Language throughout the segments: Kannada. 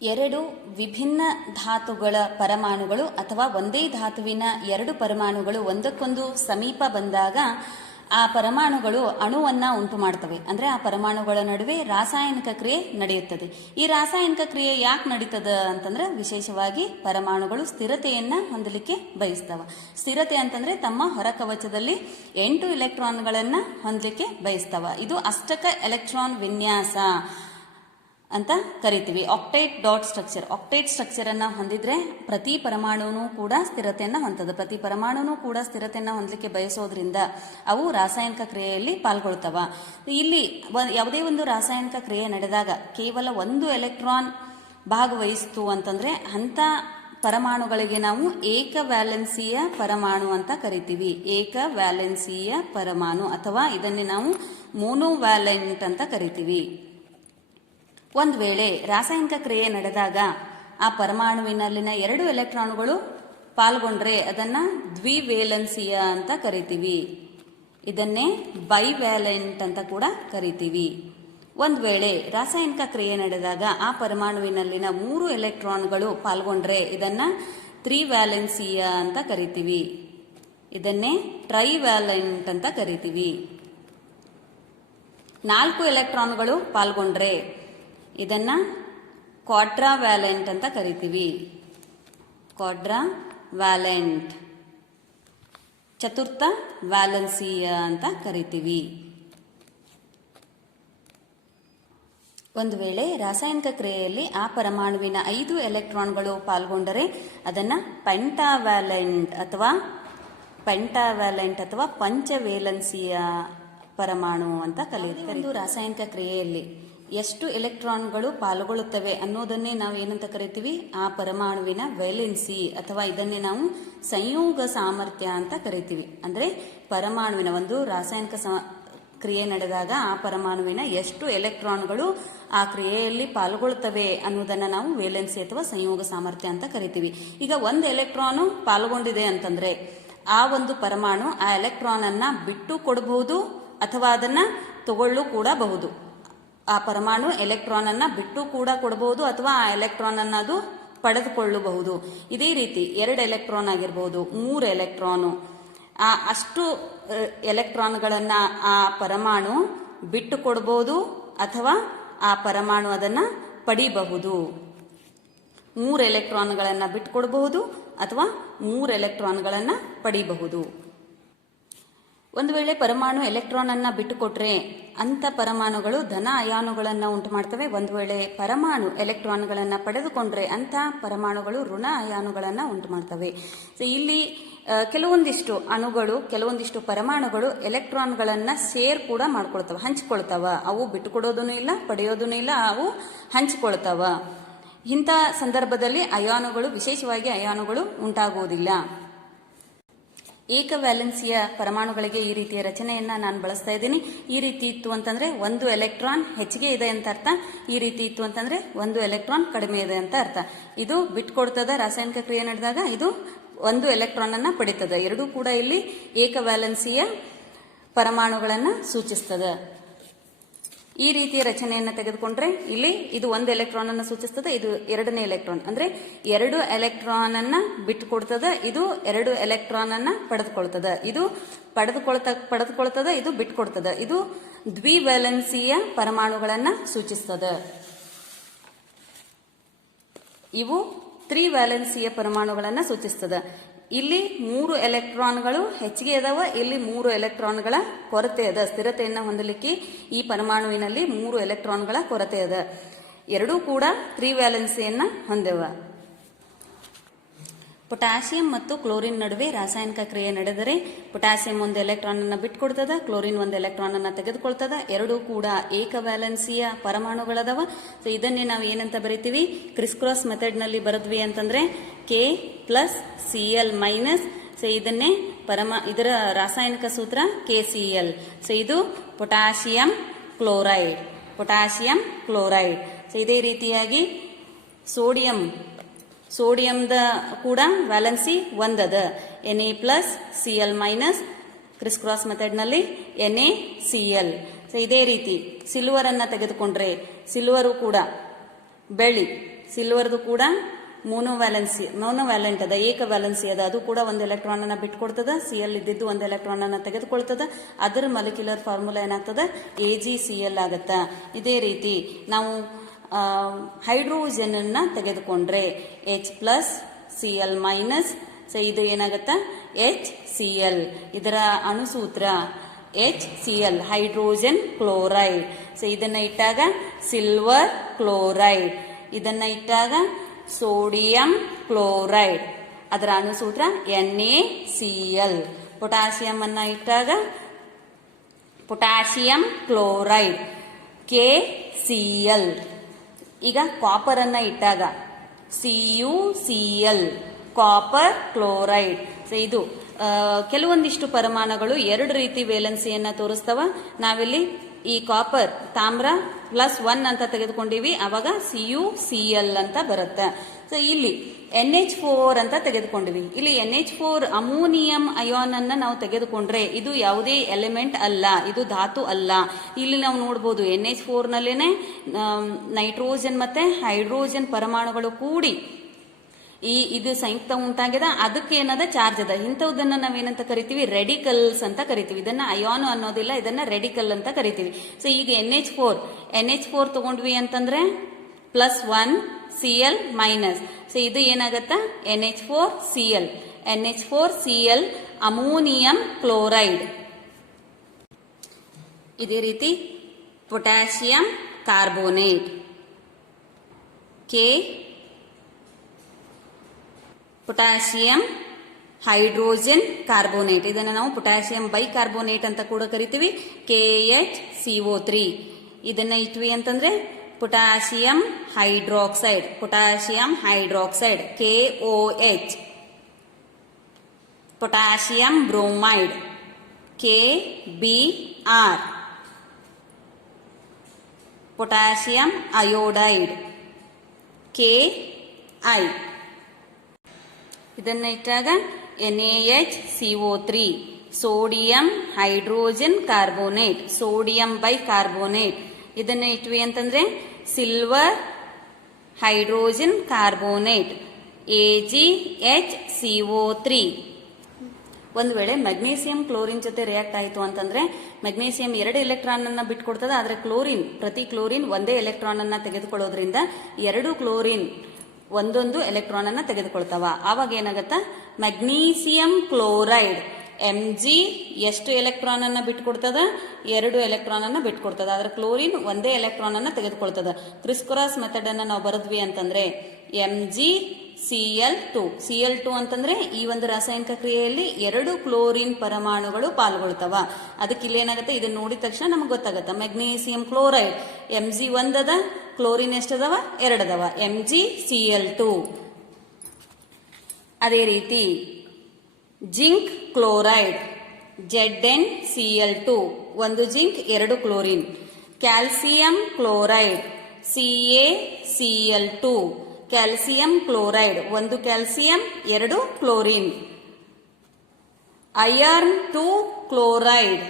ಎರಡು ವಿಭಿನ್ನ ಧಾತುಗಳ ಪರಮಾಣುಗಳು ಅಥವಾ ಒಂದೇ ಧಾತುವಿನ ಎರಡು ಪರಮಾಣುಗಳು ಒಂದಕ್ಕೊಂದು ಸಮೀಪ ಬಂದಾಗ ಆ ಪರಮಾಣುಗಳು ಅಣುವನ್ನ ಉಂಟು ಮಾಡ್ತವೆ. ಅಂದ್ರೆ ಆ ಪರಮಾಣುಗಳ ನಡುವೆ ರಾಸಾಯನಿಕ ಕ್ರಿಯೆ ನಡೆಯುತ್ತದೆ. ಈ ರಾಸಾಯನಿಕ ಕ್ರಿಯೆ ಯಾಕೆ ನಡೀತದ ಅಂತಂದ್ರೆ ವಿಶೇಷವಾಗಿ ಪರಮಾಣುಗಳು ಸ್ಥಿರತೆಯನ್ನ ಹೊಂದಲಿಕ್ಕೆ ಬಯಸ್ತವ. ಸ್ಥಿರತೆ ಅಂತಂದ್ರೆ ತಮ್ಮ ಹೊರಕವಚದಲ್ಲಿ 8 ಎಲೆಕ್ಟ್ರಾನ್ಗಳನ್ನ ಹೊಂದಲಿಕ್ಕೆ ಬಯಸ್ತವ. ಇದು ಅಷ್ಟಕ ಎಲೆಕ್ಟ್ರಾನ್ ವಿನ್ಯಾಸ ಅಂತ ಕರಿತೀವಿ. Octet dot structure. Octet structure ಅನ್ನ ಹೊಂದಿದ್ರೆ ಪ್ರತಿ ಪರಮಾಣುನು ಕೂಡ ಸ್ಥಿರತೆಯನ್ನ ಹೊಂದದ. ಪ್ರತಿ ಪರಮಾಣುನು ಕೂಡ ಸ್ಥಿರತೆಯನ್ನ ಹೊಂದಲಿಕ್ಕೆ ಬಯಸೋದ್ರಿಂದ ಅವು ರಾಸಾಯನಿಕ ಕ್ರಿಯೆಯಲ್ಲಿ ಪಾಲ್ಗೊಳ್ತವ. ಇಲ್ಲಿ ಯಾವುದೇ ಒಂದು ರಾಸಾಯನಿಕ ಕ್ರಿಯೆ ನಡೆದಾಗ ಕೇವಲ ಒಂದು ಎಲೆಕ್ಟ್ರಾನ್ ಭಾಗವಹಿಸ್ತು ಅಂತಂದ್ರೆ ಅಂತ ಪರಮಾಣುಗಳಿಗೆ ನಾವು ಏಕ ವ್ಯಾಲೆನ್ಸಿಯ ಪರಮಾಣು ಅಂತ ಕರಿತೀವಿ. ಏಕ ವ್ಯಾಲೆನ್ಸಿಯ ಪರಮಾಣು ಅಥವಾ ಇದನ್ನೇ ನಾವು ಮೋನೋವ್ಯಾಲೆಂಟ್ ಅಂತ ಕರಿತೀವಿ. ಒಂದು ವೇಳೆ ರಾಸಾಯನಿಕ ಕ್ರಿಯೆ ನಡೆದಾಗ ಆ ಪರಮಾಣುವಿನಲ್ಲಿನ 2 ಎಲೆಕ್ಟ್ರಾನ್ಗಳು ಪಾಲ್ಗೊಂಡ್ರೆ ಅದನ್ನ ದ್ವಿವೇಲೆನ್ಸಿಯ ಅಂತ ಕರಿತೀವಿ. ಇದನ್ನೇ ಬೈವ್ಯಾಲೆಂಟ್ ಅಂತ ಕೂಡ ಕರಿತೀವಿ. ಒಂದು ವೇಳೆ ರಾಸಾಯನಿಕ ಕ್ರಿಯೆ ನಡೆದಾಗ ಆ ಪರಮಾಣುವಿನಲ್ಲಿನ 3 ಎಲೆಕ್ಟ್ರಾನ್ಗಳು ಪಾಲ್ಗೊಂಡ್ರೆ ಇದನ್ನ ತ್ರಿವ್ಯಾಲೆನ್ಸಿಯ ಅಂತ ಕರಿತೀವಿ. ಇದನ್ನೇ ಟ್ರೈವ್ಯಾಲೆಂಟ್ ಅಂತ ಕರಿತೀವಿ. 4 ಎಲೆಕ್ಟ್ರಾನ್ಗಳು ಪಾಲ್ಗೊಂಡ್ರೆ ಇದನ್ನ ಕ್ವಾಡ್ರಾವ್ಯಾಲೆಂಟ್ ಅಂತ ಕರಿತೀವಿ. ಕ್ವಾಡ್ರಾವ್ಯಾಲೆಂಟ್. ಚತುರ್ಥ ವ್ಯಾಲೆನ್ಸಿಯ ಅಂತ ಕರಿತೀವಿ. ಒಂದು ವೇಳೆ ರಾಸಾಯನಿಕ ಕ್ರಿಯೆಯಲ್ಲಿ ಆ ಪರಮಾಣುವಿನ 5 ಎಲೆಕ್ಟ್ರಾನ್ಗಳು ಪಾಲ್ಗೊಂಡರೆ ಅದನ್ನ ಪೆಂಟಾವ್ಯಾಲೆಂಟ್ ಅಥವಾ ಪಂಚವೇಲೆನ್ಸಿಯ ಪರಮಾಣು ಅಂತ ಕರೀತಾರೆ. ಒಂದು ರಾಸಾಯನಿಕ ಕ್ರಿಯೆಯಲ್ಲಿ ಎಷ್ಟು ಎಲೆಕ್ಟ್ರಾನ್ಗಳು ಪಾಲ್ಗೊಳ್ಳುತ್ತವೆ ಅನ್ನೋದನ್ನೇ ನಾವು ಏನಂತ ಕರಿತೀವಿ? ಆ ಪರಮಾಣುವಿನ ವೇಲೆನ್ಸಿ ಅಥವಾ ಇದನ್ನೇ ನಾವು ಸಂಯೋಗ ಸಾಮರ್ಥ್ಯ ಅಂತ ಕರಿತೀವಿ. ಅಂದ್ರೆ ಪರಮಾಣುವಿನ ಒಂದು ರಾಸಾಯನಿಕ ಕ್ರಿಯೆ ನಡೆದಾಗ ಆ ಪರಮಾಣುವಿನ ಎಷ್ಟು ಎಲೆಕ್ಟ್ರಾನ್ಗಳು ಆ ಕ್ರಿಯೆಯಲ್ಲಿ ಪಾಲ್ಗೊಳ್ಳುತ್ತವೆ ಅನ್ನೋದನ್ನ ನಾವು ವೇಲೆನ್ಸಿ ಅಥವಾ ಸಂಯೋಗ ಸಾಮರ್ಥ್ಯ ಅಂತ ಕರಿತೀವಿ. ಈಗ ಒಂದು ಎಲೆಕ್ಟ್ರಾನು ಪಾಲ್ಗೊಂಡಿದೆ ಅಂತಂದ್ರೆ ಆ ಒಂದು ಪರಮಾಣು ಆ ಎಲೆಕ್ಟ್ರಾನ್ ಅನ್ನ ಬಿಟ್ಟು ಕೊಡಬಹುದು ಅಥವಾ ಅದನ್ನ ತಗೊಳ್ಳು ಕೂಡ ಬಹುದು. ಆ ಪರಮಾಣು ಎಲೆಕ್ಟ್ರಾನ್ ಅನ್ನ ಬಿಟ್ಟು ಕೂಡ ಕೊಡಬಹುದು ಅಥವಾ ಆ ಎಲೆಕ್ಟ್ರಾನ್ ಅನ್ನ ಅದು ಪಡೆದುಕೊಳ್ಳಬಹುದು. ಇದೇ ರೀತಿ 2 ಎಲೆಕ್ಟ್ರಾನ್ ಆಗಿರಬಹುದು, 3 ಎಲೆಕ್ಟ್ರಾನು, ಅಷ್ಟು ಎಲೆಕ್ಟ್ರಾನ್ಗಳನ್ನ ಆ ಪರಮಾಣು ಬಿಟ್ಟು ಕೊಡಬಹುದು ಅಥವಾ ಆ ಪರಮಾಣು ಅದನ್ನ ಪಡಿಬಹುದು. 3 ಎಲೆಕ್ಟ್ರಾನ್ಗಳನ್ನ ಬಿಟ್ಟು ಕೊಡಬಹುದು ಅಥವಾ 3 ಎಲೆಕ್ಟ್ರಾನ್ಗಳನ್ನ ಪಡಿಬಹುದು. ಒಂದು ವೇಳೆ ಪರಮಾಣು ಎಲೆಕ್ಟ್ರಾನ್ ಅನ್ನ ಬಿಟ್ಟುಕೊಟ್ರೆ ಅಂತ ಪರಮಾಣುಗಳು ಧನ ಅಯಾನುಗಳನ್ನ ಉಂಟು ಮಾಡ್ತವೆ. ಒಂದು ವೇಳೆ ಪರಮಾಣು ಎಲೆಕ್ಟ್ರಾನ್ಗಳನ್ನ ಪಡೆದುಕೊಂಡ್ರೆ ಅಂತ ಪರಮಾಣುಗಳು ಋಣ ಅಯಾನುಗಳನ್ನ ಉಂಟು ಮಾಡ್ತವೆ. ಇಲ್ಲಿ ಕೆಲವೊಂದಿಷ್ಟು ಅಣುಗಳು, ಕೆಲವೊಂದಿಷ್ಟು ಪರಮಾಣುಗಳು ಎಲೆಕ್ಟ್ರಾನ್ಗಳನ್ನ ಶೇರ್ ಕೂಡ ಮಾಡ್ಕೊಳ್ತವೆ, ಹಂಚಿಕೊಳ್ತವ. ಅವು ಬಿಟ್ಟುಕೊಡೋದೂ ಇಲ್ಲ, ಪಡೆಯೋದೂ ಇಲ್ಲ, ಅವು ಹಂಚಿಕೊಳ್ತವ. ಇಂಥ ಸಂದರ್ಭದಲ್ಲಿ ಅಯಾನುಗಳು, ವಿಶೇಷವಾಗಿ ಅಯಾನುಗಳು ಉಂಟಾಗುವುದಿಲ್ಲ. ಏಕ ವ್ಯಾಲೆನ್ಸಿಯ ಪರಮಾಣುಗಳಿಗೆ ಈ ರೀತಿಯ ರಚನೆಯನ್ನ ನಾನು ಬಳಸ್ತಾ ಇದ್ದೀನಿ. ಈ ರೀತಿ ಇತ್ತು ಅಂತಂದ್ರೆ 1 ಎಲೆಕ್ಟ್ರಾನ್ ಹೆಚ್ಚಿಗೆ ಇದೆ ಅಂತ ಅರ್ಥ. ಈ ರೀತಿ ಇತ್ತು ಅಂತಂದ್ರೆ 1 ಎಲೆಕ್ಟ್ರಾನ್ ಕಡಿಮೆ ಇದೆ ಅಂತ ಅರ್ಥ. ಇದು ಬಿಟ್ಕೊಡ್ತದ. ರಾಸಾಯನಿಕ ಕ್ರಿಯೆ ನಡೆದಾಗ ಇದು 1 ಎಲೆಕ್ಟ್ರಾನ್ ಅನ್ನ ಪಡಿತದ. ಎರಡೂ ಕೂಡ ಇಲ್ಲಿ ಏಕ ವ್ಯಾಲೆನ್ಸಿಯ ಪರಮಾಣುಗಳನ್ನ ಸೂಚಿಸ್ತದೆ. ಈ ರೀತಿಯ ರಚನೆಯನ್ನ ತೆಗೆದುಕೊಂಡ್ರೆ ಇಲ್ಲಿ ಇದು 1 ಎಲೆಕ್ಟ್ರಾನ್ ಅನ್ನು ಸೂಚಿಸ್ತದೆ, ಇದು 2ನೇ ಎಲೆಕ್ಟ್ರಾನ್. ಅಂದ್ರೆ 2 ಎಲೆಕ್ಟ್ರಾನ್ ಅನ್ನ ಬಿಟ್ಟುಕೊಡ್ತದ, ಇದು 2 ಎಲೆಕ್ಟ್ರಾನ್ ಅನ್ನ ಪಡೆದುಕೊಳ್ತದ. ಇದು ಪಡೆದುಕೊಳ್ತದ, ಇದು ಬಿಟ್ಟುಕೊಡ್ತದ. ಇದು ದ್ವಿವ್ಯಾಲೆನ್ಸಿಯ ಪರಮಾಣುಗಳನ್ನ ಸೂಚಿಸ್ತದೆ. ಇವು ತ್ರಿವ್ಯಾಲೆನ್ಸಿಯ ಪರಮಾಣುಗಳನ್ನ ಸೂಚಿಸ್ತದೆ. ಇಲ್ಲಿ 3 ಎಲೆಕ್ಟ್ರಾನ್ಗಳು ಹೆಚ್ಚಿಗೆ ಅದಾವ, ಇಲ್ಲಿ 3 ಎಲೆಕ್ಟ್ರಾನ್ಗಳ ಕೊರತೆ ಅದ. ಸ್ಥಿರತೆಯನ್ನ ಹೊಂದಲಿಕ್ಕೆ ಈ ಪರಮಾಣುವಿನಲ್ಲಿ 3 ಎಲೆಕ್ಟ್ರಾನ್ಗಳ ಕೊರತೆ ಅದ. ಎರಡೂ ಕೂಡ ತ್ರಿವ್ಯಾಲೆನ್ಸಿಯನ್ನ ಹೊಂದವ. ಪೊಟ್ಯಾಸಿಯಂ ಮತ್ತು ಕ್ಲೋರಿನ್ ನಡುವೆ ರಾಸಾಯನಿಕ ಕ್ರಿಯೆ ನಡೆದರೆ ಪೊಟ್ಯಾಸಿಯಂ 1 ಎಲೆಕ್ಟ್ರಾನ್ ಅನ್ನ ಬಿಟ್ಕೊಡ್ತದ, ಕ್ಲೋರಿನ್ 1 ಎಲೆಕ್ಟ್ರಾನ್ ಅನ್ನ ತೆಗೆದುಕೊಳ್ತದ. ಎರಡೂ ಕೂಡ ಏಕ ವ್ಯಾಲೆನ್ಸಿಯ ಪರಮಾಣುಗಳದವ. ಸೊ ಇದನ್ನೇ ನಾವು ಏನಂತ ಬರಿತೀವಿ? ಕ್ರಿಸ್ ಕ್ರಾಸ್ ಮೆಥಡ್ ನಲ್ಲಿ ಬರೆದ್ವಿ ಅಂತಂದ್ರೆ K+Cl-. ಸೊ ಇದನ್ನೇ ಇದರ ರಾಸಾಯನಿಕ ಸೂತ್ರ KCl. ಸೊ ಇದು ಪೊಟ್ಯಾಸಿಯಂ ಕ್ಲೋರೈಡ್. ಸೊ ಇದೇ ರೀತಿಯಾಗಿ ಸೋಡಿಯಂದ ಕೂಡ ವ್ಯಾಲೆನ್ಸಿ 1 ಅದ. Na+Cl- ಕ್ರಿಸ್ ಕ್ರಾಸ್ ಮೆಥಡ್ ನಲ್ಲಿ NaCl. ಸೊ ಇದೇ ರೀತಿ ಸಿಲ್ವರ್ ಅನ್ನ ತೆಗೆದುಕೊಂಡ್ರೆ ಸಿಲ್ವರು ಕೂಡ ಬೆಳ್ಳಿ ಸಿಲ್ವರ್ದು ಕೂಡ ಮೋನೋವ್ಯಾಲೆಂಟ್ ಅದ, ಏಕ ವ್ಯಾಲೆನ್ಸಿ ಅದ, ಅದು ಕೂಡ ಒಂದು ಎಲೆಕ್ಟ್ರಾನ್ ಅನ್ನ ಬಿಟ್ಕೊಡ್ತದ. Cl ಇದ್ದಿದ್ದು ಒಂದು ಎಲೆಕ್ಟ್ರಾನ್ ಅನ್ನ ತೆಗೆದುಕೊಳ್ತದ. ಅದರ ಮಾಲಿಕ್ಯುಲರ್ ಫಾರ್ಮುಲಾ ಏನಾಗ್ತದ, AgCl ಆಗತ್ತ. ಇದೇ ರೀತಿ ನಾವು ಹೈಡ್ರೋಜನ್ ಅನ್ನ ತೆಗೆದುಕೊಂಡ್ರೆ H+Cl- ಸೊ ಇದು ಏನಾಗತ್ತ, HCl. ಇದರ ಅಣುಸೂತ್ರ HCl, ಹೈಡ್ರೋಜನ್ ಕ್ಲೋರೈಡ್. ಸೊ ಇದನ್ನ ಇಟ್ಟಾಗ ಸಿಲ್ವರ್ ಕ್ಲೋರೈಡ್, ಇದನ್ನ ಇಟ್ಟಾಗ ಸೋಡಿಯಂ ಕ್ಲೋರೈಡ್, ಅದರ ಅಣುಸೂತ್ರ NaCl. ಪೊಟ್ಯಾಸಿಯಂ ಅನ್ನ ಇಟ್ಟಾಗ ಪೊಟ್ಯಾಸಿಯಂ ಕ್ಲೋರೈಡ್ KCl. ಈಗ ಕಾಪರ್ ಅನ್ನ ಇಟ್ಟಾಗ CuCl, ಕಾಪರ್ ಕ್ಲೋರೈಡ್. ಸೊ ಇದು ಕೆಲವೊಂದಿಷ್ಟು ಪರಮಾಣುಗಳು ಎರಡು ರೀತಿ ವೇಲೆನ್ಸಿಯನ್ನ ತೋರಿಸ್ತವ. ನಾವಿಲ್ಲಿ ಈ ಕಾಪರ್ ತಾಮ್ರ +1 ಅಂತ ತೆಗೆದುಕೊಂಡಿವಿ, ಅವಾಗ CuCl ಅಂತ ಬರುತ್ತೆ. ಸೊ ಇಲ್ಲಿ NH4 ಅಂತ ತೆಗೆದುಕೊಂಡಿವಿ. ಇಲ್ಲಿ NH4 ಅಮೋನಿಯಂ ಅಯಾನ್ ಅನ್ನ ನಾವು ತೆಗೆದುಕೊಂಡ್ರೆ ಇದು ಯಾವುದೇ ಎಲಿಮೆಂಟ್ ಅಲ್ಲ, ಇದು ಧಾತು ಅಲ್ಲ. ಇಲ್ಲಿ ನಾವು ನೋಡಬಹುದು NH4 ನಲ್ಲೇನೆ ನೈಟ್ರೋಜನ್ ಮತ್ತೆ ಹೈಡ್ರೋಜನ್ ಪರಮಾಣುಗಳು ಕೂಡಿ ಇದು ಸಂಯುಕ್ತ ಉಂಟಾಗ್ಯದ. ಅದಕ್ಕೆ ಏನದ ಚಾರ್ಜ್ ಅದ. ಇಂಥದನ್ನ ನಾವೇನಂತ ಕರಿತೀವಿ, ರೆಡಿಕಲ್ಸ್ ಅಂತ ಕರಿತೀವಿ. ಇದನ್ನ ಅಯಾನು ಅನ್ನೋದಿಲ್ಲ, ಇದನ್ನ ರೆಡಿಕಲ್ ಅಂತ ಕರಿತೀವಿ. ಸೊ ಈಗ NH4 ತಗೊಂಡ್ವಿ ಅಂತಂದ್ರೆ +1 Cl-. ಸೊ ಇದು ಏನಾಗತ್ತ, NH4Cl ಅಮೋನಿಯಂ ಕ್ಲೋರೈಡ್. ಇದೇ ರೀತಿ potassium carbonate potassium hydrogen carbonate, ಇದನ್ನು ನಾವು ಪೊಟ್ಯಾಸಿಯಂ ಬೈಕಾರ್ಬೋನೇಟ್ ಅಂತ ಕೂಡ ಕರಿತೀವಿ, KHCO3. ಇದನ್ನ ಇಟ್ವಿ ಅಂತಂದ್ರೆ potassium hydroxide KOH. Potassium bromide KBr. Potassium iodide KI. ಇದನ್ನ ಇಟ್ಟಾಗ NaHCO3, sodium hydrogen carbonate, sodium bicarbonate. ಇದನ್ನ ಇಟ್ವಿ ಅಂತಂದ್ರೆ ಸಿಲ್ವರ್ ಹೈಡ್ರೋಜನ್ ಕಾರ್ಬೋನೇಟ್ AgHCO3. ಒಂದು ವೇಳೆ ಮೆಗ್ನೀಸಿಯಂ ಕ್ಲೋರಿನ್ ಜೊತೆ ರಿಯಾಕ್ಟ್ ಆಯಿತು ಅಂತಂದ್ರೆ ಮೆಗ್ನೀಸಿಯಂ 2 ಎಲೆಕ್ಟ್ರಾನ್ ಅನ್ನ ಬಿಟ್ಕೊಡ್ತದ, ಆದ್ರೆ ಪ್ರತಿ ಕ್ಲೋರಿನ್ ಒಂದೇ ಎಲೆಕ್ಟ್ರಾನ್ ಅನ್ನ ತೆಗೆದುಕೊಳ್ಳೋದ್ರಿಂದ 2 ಕ್ಲೋರಿನ್ ಒಂದೊಂದು ಎಲೆಕ್ಟ್ರಾನ್ ಅನ್ನ ತೆಗೆದುಕೊಳ್ತಾವ. ಆವಾಗ ಏನಾಗತ್ತ, ಮೆಗ್ನೀಸಿಯಂ ಕ್ಲೋರೈಡ್ Mg ಎಷ್ಟು ಎಲೆಕ್ಟ್ರಾನ್ ಅನ್ನ ಬಿಟ್ಕೊಡ್ತದ, 2 ಎಲೆಕ್ಟ್ರಾನ್ ಅನ್ನ ಬಿಟ್ಕೊಡ್ತದ, ಆದ್ರೆ ಕ್ಲೋರಿನ್ ಒಂದೇ ಎಲೆಕ್ಟ್ರಾನ್ ಅನ್ನ ತೆಗೆದುಕೊಳ್ತದ. ಕ್ರಿಸ್ ಕ್ರಾಸ್ ಮೆಥಡ್ ಅನ್ನ ನಾವು ಬರೆದ್ವಿ ಅಂತಂದ್ರೆ MgCl2 ಅಂತಂದ್ರೆ ಈ ಒಂದು ರಾಸಾಯನಿಕ ಕ್ರಿಯೆಯಲ್ಲಿ 2 ಕ್ಲೋರಿನ್ ಪರಮಾಣುಗಳು ಪಾಲ್ಗೊಳ್ತಾವ. ಅದಕ್ಕೆ ಇಲ್ಲೇನಾಗತ್ತೆ, ಇದನ್ನ ನೋಡಿದ ತಕ್ಷಣ ನಮಗೆ ಗೊತ್ತಾಗತ್ತ, ಮೆಗ್ನೀಸಿಯಂ ಕ್ಲೋರೈಡ್ Mg 1 ಅದ, ಕ್ಲೋರಿನ್ ಎಷ್ಟದವ, 2 ಅದಾವ, MgCl2. ಅದೇ ರೀತಿ zinc chloride ZnCl2, 1 zinc 2 chlorine. Calcium chloride CaCl2, calcium chloride 1 calcium 2 chlorine. Iron 2 chloride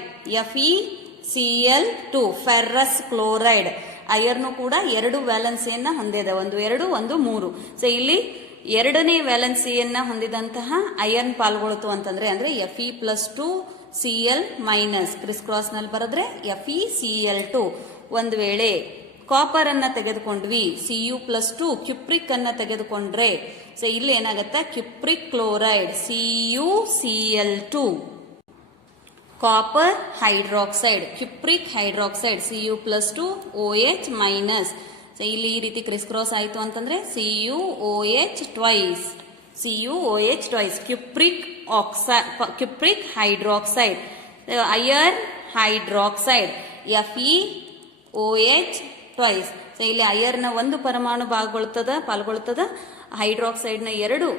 FeCl2, ferrous chloride. Iron ಕೂಡ 2 ವ್ಯಾಲೆನ್ಸಿಯನ್ನ ಹೊಂದಿದೆ, 1 2 1 3. ಸೊ ಇಲ್ಲಿ 2ನೇ ವ್ಯಾಲೆನ್ಸಿಯನ್ನ ಹೊಂದಿದಂತಹ ಐರನ್ ಪಾಲ್ಗೊಳ್ತು ಅಂತಂದ್ರೆ ಅಂದ್ರೆ Fe+2Cl- ಕ್ರಿಸ್ ಕ್ರಾಸ್ ನಲ್ಲಿ ಬರೆದ್ರೆ FeCl2. ಒಂದು ವೇಳೆ ಕಾಪರ್ ಅನ್ನ ತೆಗೆದುಕೊಂಡ್ವಿ, Cu+2 ಕ್ಯುಪ್ರಿಕ್ ಅನ್ನ ತೆಗೆದುಕೊಂಡ್ರೆ ಸೊ ಇಲ್ಲಿ ಏನಾಗತ್ತ, cupric chloride CuCl2. Copper hydroxide cupric hydroxide Cu+2OH-. So ಇಲ್ಲಿ ಈ ರೀತಿ ಕ್ರಿಸ್ ಕ್ರಾಸ್ ಆಯಿತು ಅಂತಂದ್ರೆ CuOH twice cupric hydroxide. Iron hydroxide FeOH twice. So ಇಲ್ಲಿ ಐರನ್ 1 ಪರಮಾಣು ಪಾಲ್ಗೊಳ್ತದ, ಹೈಡ್ರಾಕ್ಸೈಡ್ ನ 2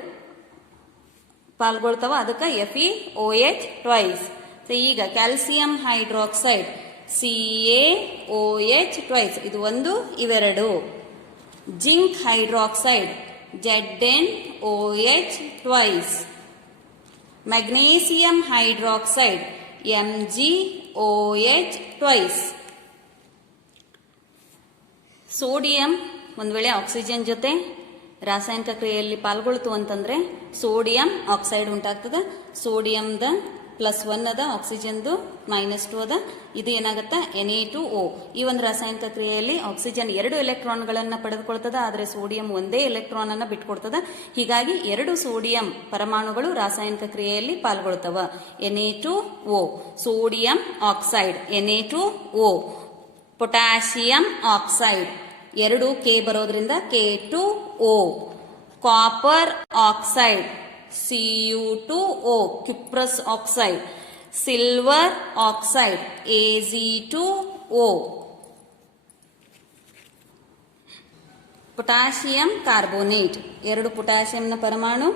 ಪಾಲ್ಗೊಳ್ತಾವ, ಅದಕ್ಕೆ FeOH twice. ಸೊ ಈಗ ಕ್ಯಾಲ್ಸಿಯಂ ಹೈಡ್ರಾಕ್ಸೈಡ್ CaOH twice, ಇದು 1 ಇವೆರಡು. Zinc hydroxide ZnOH twice. Magnesium hydroxide MgOH twice. Sodium ಒಂದು ವೇಳೆ ಆಕ್ಸಿಜನ್ ಜೊತೆ ರಾಸಾಯನಿಕ ಕ್ರಿಯೆಯಲ್ಲಿ ಪಾಲ್ಗೊಳ್ತು ಅಂತಂದ್ರೆ ಸೋಡಿಯಂ ಆಕ್ಸೈಡ್ ಉಂಟಾಗ್ತದೆ. ಸೋಡಿಯಂದ +1 ಅದ, ಆಕ್ಸಿಜನ್ದು -2 ಅದ. ಇದು ಏನಾಗತ್ತ Na2O. ಈ ಒಂದು ರಾಸಾಯನಿಕ ಕ್ರಿಯೆಯಲ್ಲಿ ಆಕ್ಸಿಜನ್ 2 ಎಲೆಕ್ಟ್ರಾನ್ಗಳನ್ನ ಪಡೆದುಕೊಳ್ತದ, ಆದರೆ ಸೋಡಿಯಂ ಒಂದೇ ಎಲೆಕ್ಟ್ರಾನ್ ಅನ್ನ ಬಿಟ್ಕೊಡ್ತದ. ಹೀಗಾಗಿ 2 ಸೋಡಿಯಂ ಪರಮಾಣುಗಳು ರಾಸಾಯನಿಕ ಕ್ರಿಯೆಯಲ್ಲಿ ಪಾಲ್ಗೊಳ್ತವ. Na2O sodium oxide, Na2O potassium oxide 2 K ಬರೋದ್ರಿಂದ K2O. Copper oxide Cu2O cuprous oxide. Silver oxide Ag2O. Potassium carbonate 2 ಪೊಟ್ಯಾಷಿಯಂನ ಪರಮಾಣು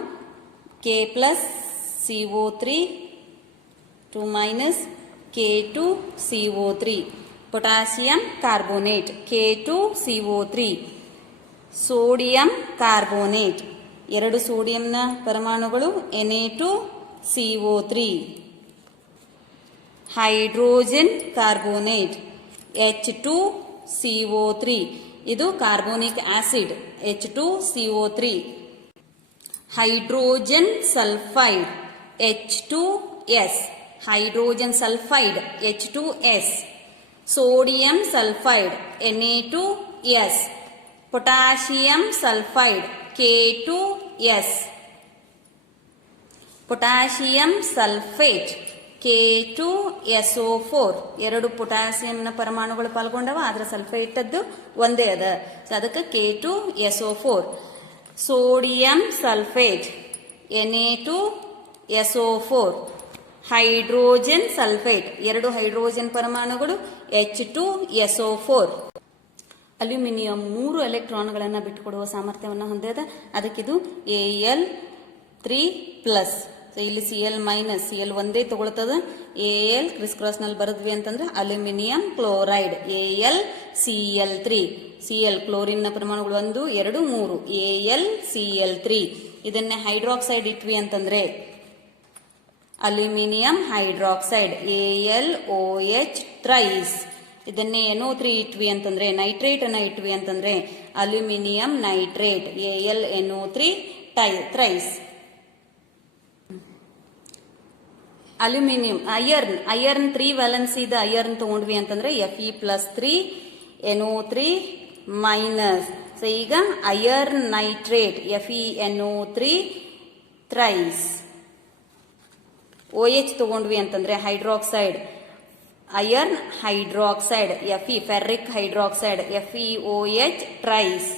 K+CO3 2- K2CO3 potassium carbonate K2CO3. Sodium carbonate 2 ಸೋಡಿಯಂನ ಪರಮಾಣುಗಳು Na2CO3. ಹೈಡ್ರೋಜನ್ ಕಾರ್ಬೋನೇಟ್ H2CO3 ಇದು carbonic acid H2CO3. Hydrogen sulphide H2S hydrogen sulphide H2S. Sodium sulphide Na2S. Potassium sulphide K2S. Potassium sulphate K2SO4 2 ಪೊಟ್ಯಾಷಿಯಂನ ಪರಮಾಣುಗಳು ಪಾಲ್ಗೊಂಡವ, ಆದ್ರೆ ಸಲ್ಫೇಟ್ ಅದ್ದು ಒಂದೇ ಅದ, ಅದಕ್ಕೆ K2SO4. Sodium sulphate Na2SO4. Hydrogen sulphate 2 hydrogen ಪರಮಾಣುಗಳು H2SO4. ಅಲ್ಯೂಮಿನಿಯಂ 3 ಎಲೆಕ್ಟ್ರಾನ್ಗಳನ್ನು ಬಿಟ್ಟುಕೊಡುವ ಸಾಮರ್ಥ್ಯವನ್ನು ಹೊಂದಿದೆ, ಅದಕ್ಕಿದು Al3+. ಇಲ್ಲಿ Cl- ಒಂದೇ ತಗೊಳ್ತದ. Al ಕ್ರಿಸ್ ಕ್ರಾಸ್ ನಲ್ಲಿ ಬರದ್ವಿ ಅಂತಂದ್ರೆ aluminium chloride AlCl3. Cl chlorine ನ ಪರಮಾಣುಗಳು 1 2 3 AlCl3. ಇದನ್ನೇ ಹೈಡ್ರಾಕ್ಸೈಡ್ ಇಟ್ವಿ ಅಂತಂದ್ರೆ ಅಲ್ಯೂಮಿನಿಯಂ ಹೈಡ್ರಾಕ್ಸೈಡ್ AlOH ಥ್ರೈಸ್. ಇದನ್ನೇ NO3 ಇಟ್ವಿ ಅಂತಂದ್ರೆ ನೈಟ್ರೇಟ್ ಅನ್ನ ಇಟ್ವಿ ಅಂತಂದ್ರೆ aluminium nitrate AlNO3 thrice. Aluminium iron 3 valency ಇದ ಐರನ್ ತಗೊಂಡ್ವಿ ಅಂತಂದ್ರೆ Fe+3 NO3-. ಸೊ ಈಗ iron nitrate FeNO3 thrice. OH ತಗೊಂಡ್ವಿ ಅಂತಂದ್ರೆ hydroxide iron hydroxide ferric hydroxide FeOH thrice.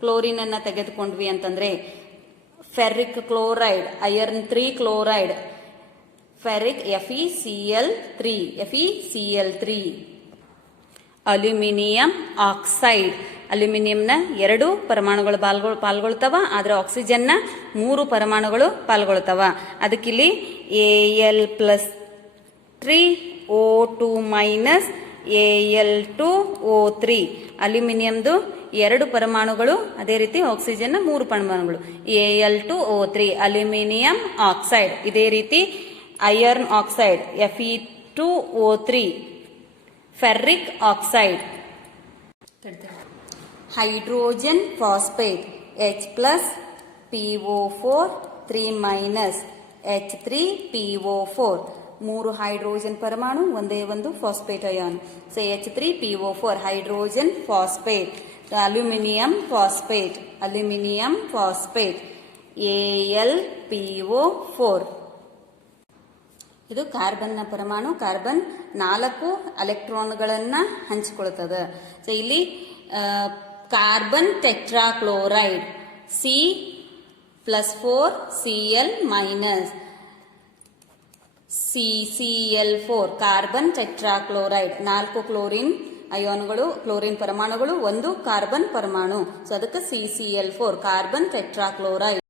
Chlorine ಅನ್ನ ತೆಗೆದುಕೊಂಡ್ವಿ ಅಂತಂದ್ರೆ ferric chloride iron 3 chloride ferric FeCl3. Aluminium oxide ಅಲ್ಯೂಮಿನಿಯಂನ 2 ಪರಮಾಣುಗಳು ಪಾಲ್ಗೊಳ್ತವ, ಆದ್ರೆ ಆಕ್ಸಿಜನ್ನ 3 ಪರಮಾಣುಗಳು ಪಾಲ್ಗೊಳ್ತವ. ಅದಕ್ಕಿಲ್ಲಿ Al+3O2- Al2O3. ಅಲ್ಯೂಮಿನಿಯಂದು 2 ಪರಮಾಣುಗಳು, ಅದೇ ರೀತಿ ಆಕ್ಸಿಜನ್ನ 3 ಪರಮಾಣುಗಳು Al2O3 ಅಲ್ಯೂಮಿನಿಯಂ ಆಕ್ಸೈಡ್. ಇದೇ ರೀತಿ iron oxide Fe2O3 ferric oxide. Hydrogen phosphate H+PO4 3- H3PO4. 3 hydrogen ಪರಮಾಣು, ಒಂದೇ ಒಂದು phosphate ion. So H3PO4 hydrogen phosphate. Aluminium phosphate Al+PO4. ಇದು ಕಾರ್ಬನ್ನ ಪರಮಾಣು. ಕಾರ್ಬನ್ 4 ಎಲೆಕ್ಟ್ರಾನ್ಗಳನ್ನ ಹಂಚಿಕೊಳ್ತದ. ಸೊ ಇಲ್ಲಿ carbon tetrachloride C+4 Cl- CCl4 carbon tetrachloride. 4 chlorine ಅಯಾನುಗಳು, ಕ್ಲೋರಿನ್ ಪರಮಾಣುಗಳು, 1 ಕಾರ್ಬನ್ ಪರಮಾಣು. ಸೊ ಅದಕ್ಕೆ CCl4 ಕಾರ್ಬನ್ ಟೆಟ್ರಾಕ್ಲೋರೈಡ್.